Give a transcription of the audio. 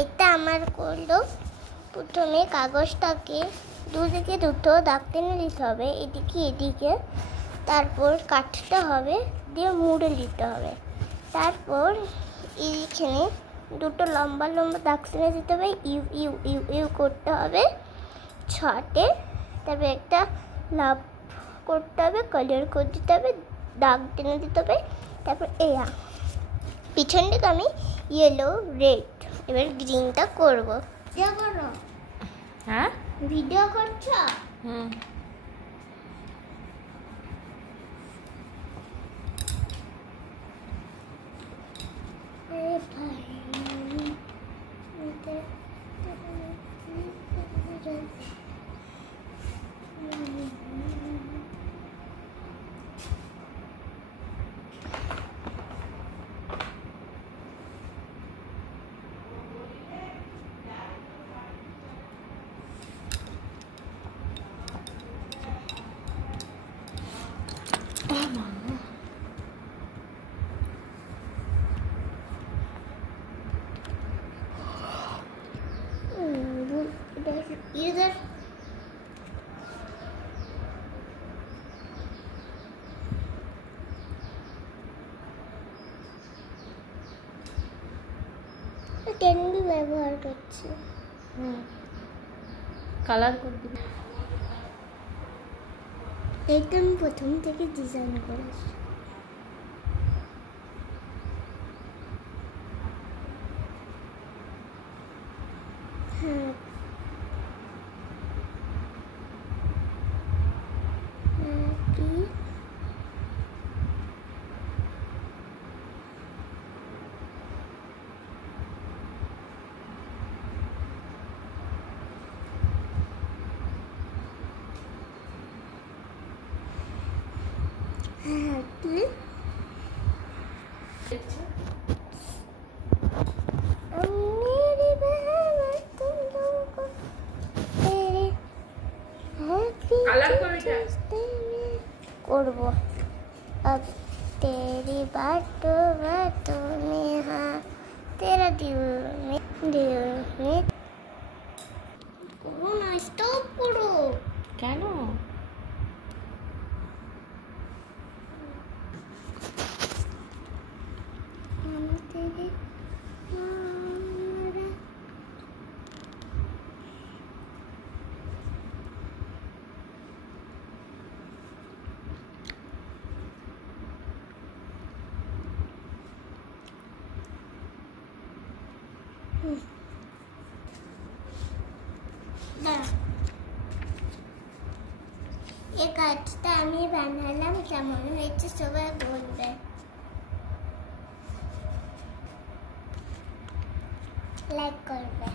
এটা আমার করলো। প্রথমে কাগজটাকে দুদিকে দুটো দাগ টেনে দিতে হবে, এদিকে এদিকে। তারপর কাটতে হবে, দিয়ে মুড়ে দিতে হবে। তারপর এইখানে দুটো লম্বা লম্বা দাগ টেনে দিতে হবে, ইউ ইউ ইউ ইউ করতে হবে ছটে। তারপর একটা লাভ করতে হবে, কালার করে দিতে হবে, দাগ টেনে দিতে হবে। তারপর পিছন দিকে আমি ইয়েলো রেড, এবার গ্রিনটা করবো। ভিডিও করো? হ্যাঁ, ভিডিও করছো? হুম। इधर टेन भी ব্যবহার করছি। কালার করে দিবি। এটা আমি প্রথম থেকে ডিজাইন করেছি। হ্যাঁ, করবো। अब तेरी बातों में हाँ तेरा दिल में করো না, স্টপ করো। কেন? এই কাজটা আমি বানালাম, কেমন হয়েছে সবাই বলবে। লাইক করবে।